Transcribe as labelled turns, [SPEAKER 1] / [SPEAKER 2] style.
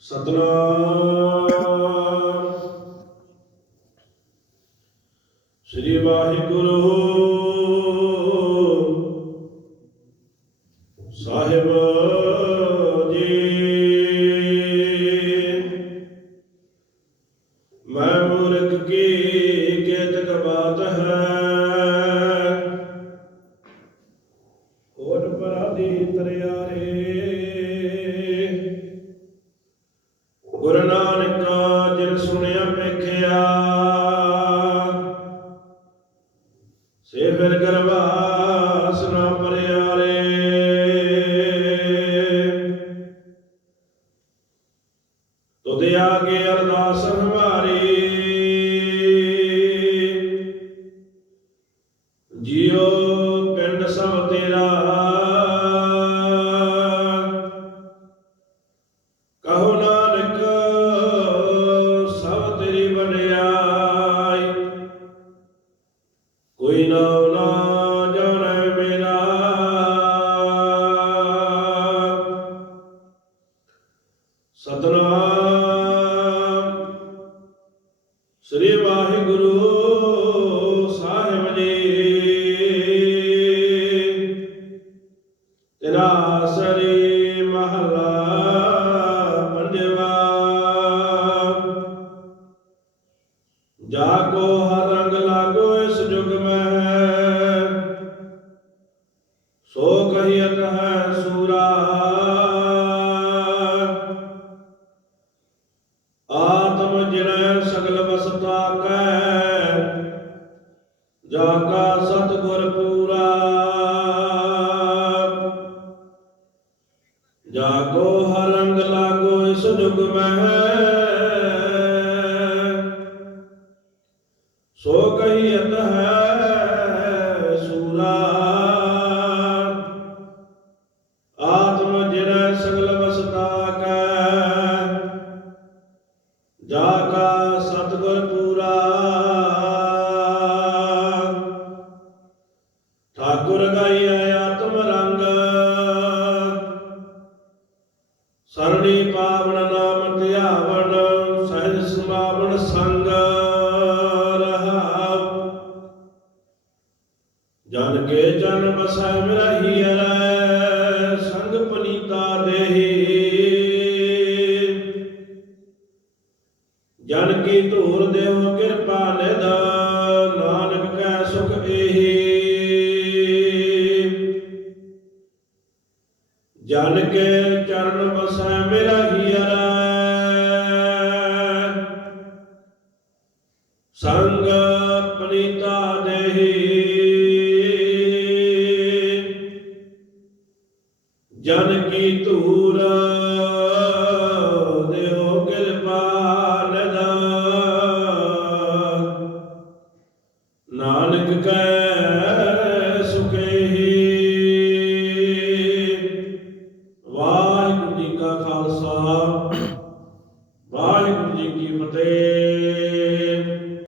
[SPEAKER 1] ਸਤਨਾਮ। ਸ੍ਰੀ ਵਾਹਿਗੁਰੂ। ਵੇਖਿਆ। ਸੇ ਫਿਰ ਗਰਵਾਸ ਨਾ ਪਰਿਆਰੇ। ਤੁਧ ਆਗੇ ਅਰਦਾਸ ਹਮਾਰੀ। ਜੀਓ ਪਿੰਡ ਸਭ ਤੇਰਾ। ਕੋਈ ਨਾਮ ਨਾ ਜਾਣੈ ਮੇਰਾ। ਸਤਨਾਮ। ਸ੍ਰੀ ਵਾਹਿਗੁਰੂ ਸਾਹਿਬ ਜੀ। ਤੇਰਾ ਸਰੀ ਮਹਲਾ ਜਾ ਕੋ ਹਰ ਰੰਗ ਲਾਗੋ ਇਸ ਜੁਗ ਮੈਂ ਸੋ ਕਹੀਤ ਹੈ ਸੂਰਾ, ਆਤਮ ਜਿਨੈ ਸਗਲ ਵਸਤਾ ਕੈ, ਜਾ ਕਾ ਸਤਿਗੁਰ ਪੂਰਾ। ਜਾ ਕੋ ਹਰ ਰੰਗ ਲਾਗੋ ਇਸ ਜੁਗ ਮੈਂ ਕਹੀਤ ਹੈ, ਸੂਰਾ। ਆਤਮ ਜਿਨੈ ਸਗਲ ਵਸਤਾ ਕੈ ਜਾ ਕਾ ਸਤਿਗੁਰ ਪੂਰਾ। ਠਾਕੁਰ ਗਾਈਐ ਆਤਮ ਰੰਗ, ਸਰਣੀ ਪਾਵਨ ਨਾਮ ਧਿਆਵਨ, ਸਹਿਜ ਸਮਾਵਨ ਸੰਗ। ਜਨ ਕੇ ਜਨ ਬਸੈ ਮਿਰਹੀ ਅਰੈ, ਸੰਗ ਪਨੀਤਾ ਦੇਹੀ। ਜਨ ਕੀ ਧੂਰ ਦੇਵ ਕਿਰਪਾ ਨਿਦ ਨਾਨਕ ਕੈ ਸੁਖ ਏਹੀ। ਜਨ ਕੇ ਚਰਨ ਬਸੈ ਮੇਰਾ ਹੀਰਾ ਸੰਗ ਪਨੀਤਾ ਦੇਹੀ। ਜਨ ਕੀ ਧੂਰ ਦੇਹੋ ਕਿਰਪਾਲ ਨਾਨਕ ਕੈ ਸੁਖੇ ਵਾਹਿਗੁਰੂ ਜੀ ਕਾ ਖਾਲਸਾ।